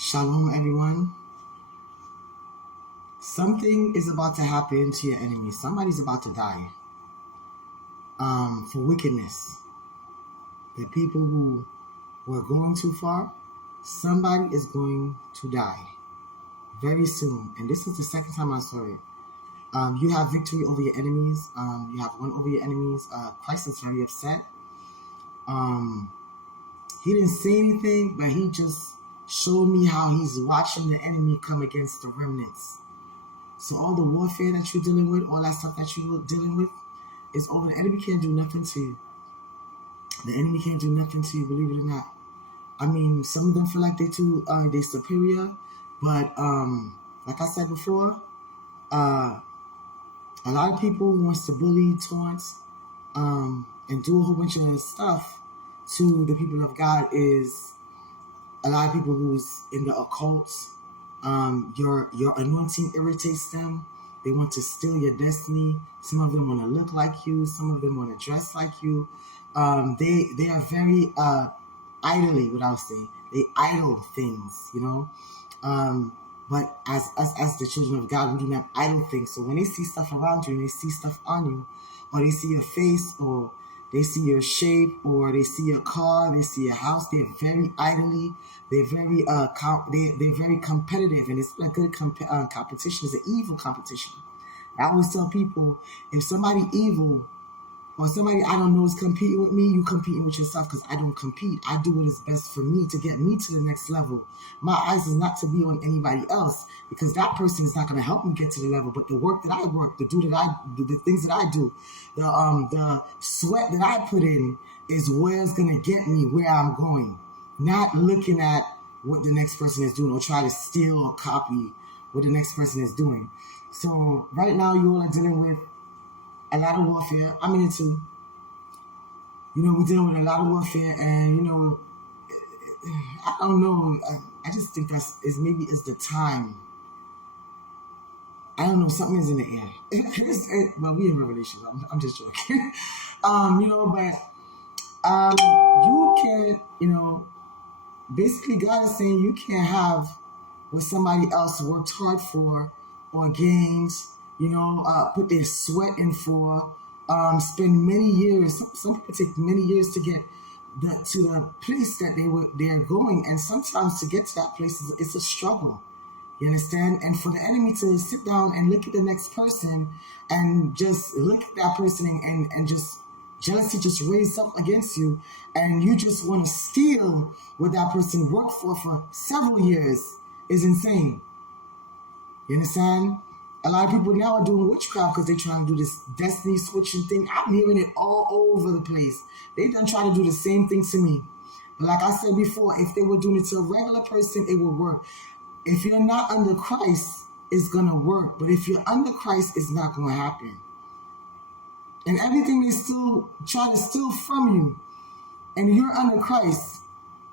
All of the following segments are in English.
Shalom, everyone. Something is about to happen to your enemy. Somebody's about to die for wickedness. The people who were going too far, somebody is going to die very soon. And this is the second time I saw it. You have victory over your enemies. You have won over your enemies. Christ is very upset. He didn't say anything, but he just showed me how he's watching the enemy come against the remnants. So all the warfare that you're dealing with, all that stuff that you're dealing with, is over. The enemy can't do nothing to you. The enemy can't do nothing to you, believe it or not. I mean, some of them feel like they're superior, but like I said before, a lot of people who wants to bully, taunt, and do a whole bunch of stuff to the people of God is a lot of people who's in the occults. Your anointing irritates them. They want to steal your destiny. Some of them want to look like you. Some of them want to dress like you. They are very idly, what I would say. They idle things, you know. But as the children of God, we do not idle things. So when they see stuff around you and they see stuff on you, or they see your face, or they see your shape, or they see your car, they see your house, they're very idly. They're very they're very competitive, and it's not good competition. It's an evil competition. I always tell people, if somebody evil or somebody I don't know is competing with me, you competing with yourself, because I don't compete. I do what is best for me to get me to the next level. My eyes is not to be on anybody else, because that person is not going to help me get to the level. But the work that I work, the things that I do, the sweat that I put in is where's going to get me where I'm going. Not looking at what the next person is doing or try to steal or copy what the next person is doing. So right now you all are dealing with a lot of warfare. I'm in it too. You know, we're dealing with a lot of warfare, and you know, I don't know. I just think maybe it's the time. I don't know. Something is in the air. Well, we in Revelation. I'm just joking. You know, but you can, you know, basically God is saying you can't have what somebody else worked hard for or gained, you know, put their sweat in for, spend many years. Some people take many years to get to the place that they're going, and sometimes to get to that place it's a struggle. You understand? And for the enemy to sit down and look at the next person and just look at that person and just jealousy just raise up against you, and you just want to steal what that person worked for several years is insane. You understand? A lot of people now are doing witchcraft because they're trying to do this destiny switching thing. I'm hearing it all over the place. They done try to do the same thing to me. But like I said before, if they were doing it to a regular person, it would work. If you're not under Christ, it's going to work. But if you're under Christ, it's not going to happen. And everything they still try to steal from you, and you're under Christ,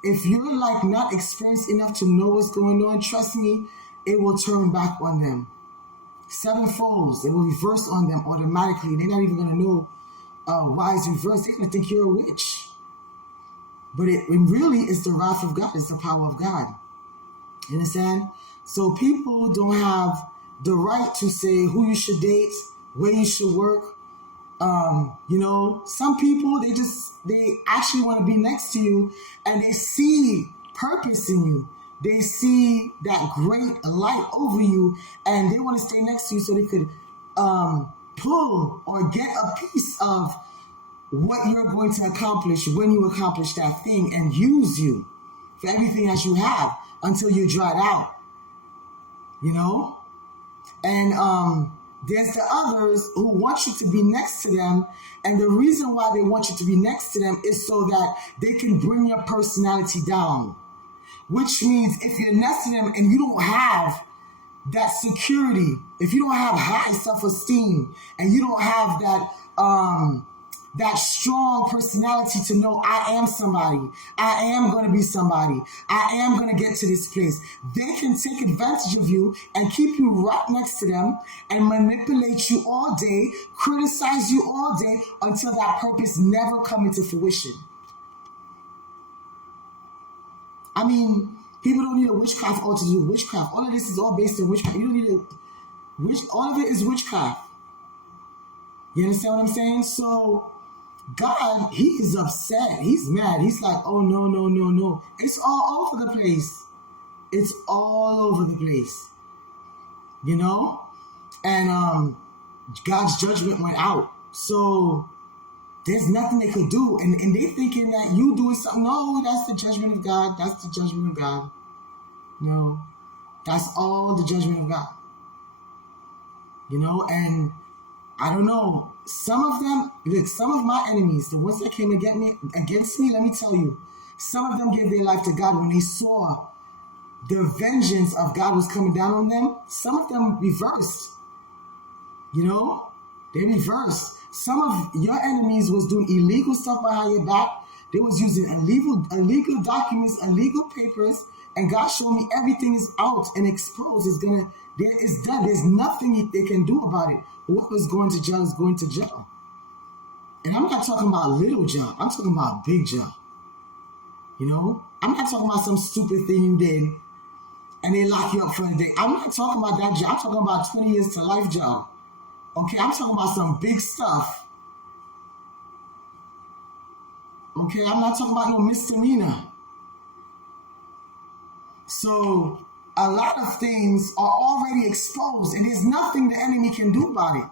if you're like not experienced enough to know what's going on, trust me, it will turn back on them. Sevenfolds, it will reverse on them automatically. They're not even going to know why it's reversed. They're going to think you're a witch. But it really is the wrath of God. It's the power of God. You understand? So people don't have the right to say who you should date, where you should work. You know, some people, they actually want to be next to you, and they see purpose in you. They see that great light over you, and they want to stay next to you so they could pull or get a piece of what you're going to accomplish when you accomplish that thing, and use you for everything that you have until you're dried out. You know? And there's the others who want you to be next to them, and the reason why they want you to be next to them is so that they can bring your personality down. Which means if you're next to them and you don't have that security, if you don't have high self-esteem, and you don't have that strong personality to know I am somebody, I am going to be somebody, I am going to get to this place, they can take advantage of you and keep you right next to them and manipulate you all day, criticize you all day until that purpose never comes into fruition. I mean, People don't need a witchcraft altar to do witchcraft. All of this is all based on witchcraft. You don't need all of it is witchcraft. You understand what I'm saying? So God, he is upset. He's mad. He's like, oh, no, no, no, no. It's all over the place. It's all over the place. You know? And God's judgment went out. So there's nothing they could do. And they thinking that you doing something. No, that's the judgment of God. That's the judgment of God. No. That's all the judgment of God. You know, and I don't know. Some of them, look, some of my enemies, the ones that came against me, let me tell you, some of them gave their life to God when they saw the vengeance of God was coming down on them. Some of them reversed. You know, they reversed. Some of your enemies was doing illegal stuff behind your back. They was using illegal documents, illegal papers, and God showed me everything is out and exposed. It's done. There's nothing they can do about it. Whoever's going to jail is going to jail. And I'm not talking about little jail. I'm talking about big jail. You know? I'm not talking about some stupid thing you did and they lock you up for a day. I'm not talking about that jail. I'm talking about 20 years to life jail. Okay? I'm talking about some big stuff. Okay? I'm not talking about no misdemeanor. So a lot of things are already exposed, and there's nothing the enemy can do about it.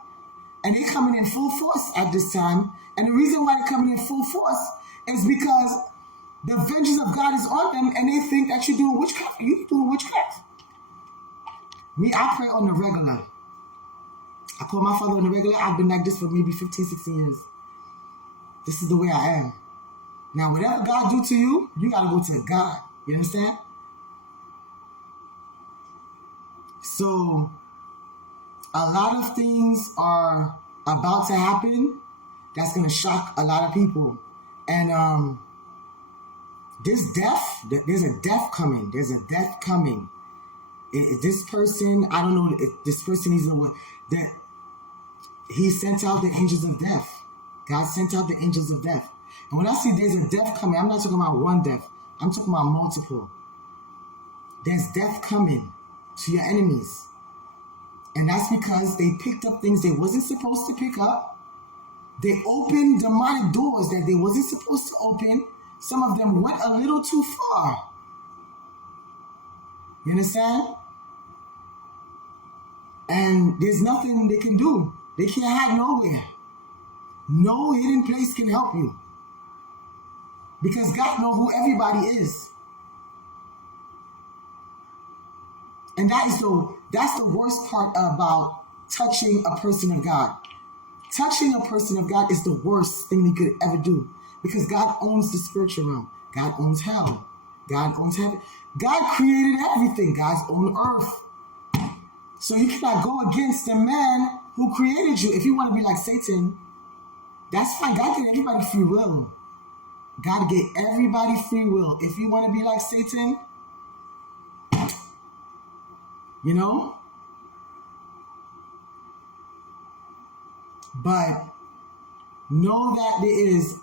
And they're coming in full force at this time. And the reason why they're coming in full force is because the vengeance of God is on them, and they think that you're doing witchcraft. You're doing witchcraft. Me, I pray on the regular. I call my father on the regular. I've been like this for maybe 15, 16 years. This is the way I am. Now, whatever God do to you, you got to go to God. You understand? So, a lot of things are about to happen that's going to shock a lot of people. And there's a death coming. There's a death coming. This person, I don't know if this person is the one that he sent out the angels of death. God sent out the angels of death. And when I say there's a death coming, I'm not talking about one death. I'm talking about multiple. There's death coming to your enemies. And that's because they picked up things they wasn't supposed to pick up. They opened demonic doors that they wasn't supposed to open. Some of them went a little too far. You understand? And there's nothing they can do. They can't hide nowhere. No hidden place can help you. Because God knows who everybody is. And that's the worst part about touching a person of God. Touching a person of God is the worst thing you could ever do. Because God owns the spiritual realm. God owns hell. God owns heaven. God created everything. God's own earth. So you cannot go against the man who created you. If you want to be like Satan, that's fine. God gave everybody free will. God gave everybody free will. If you want to be like Satan, you know? But know that there is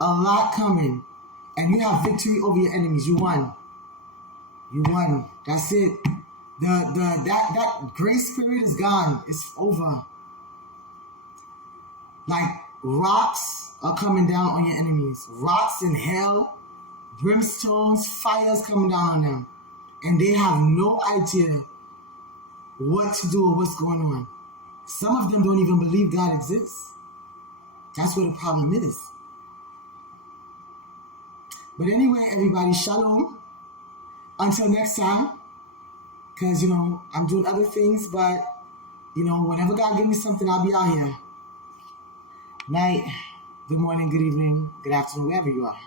a lot coming, and you have victory over your enemies. You won. You won. That's it. That grace period is gone. It's over. Like rocks are coming down on your enemies. Rocks and hell, brimstones, fires coming down on them. And they have no idea what to do or what's going on. Some of them don't even believe God exists. That's what the problem is. But anyway, everybody, shalom. Until next time. Because, you know, I'm doing other things, but, you know, whenever God gives me something, I'll be out here. Night, good morning, good evening, good afternoon, wherever you are.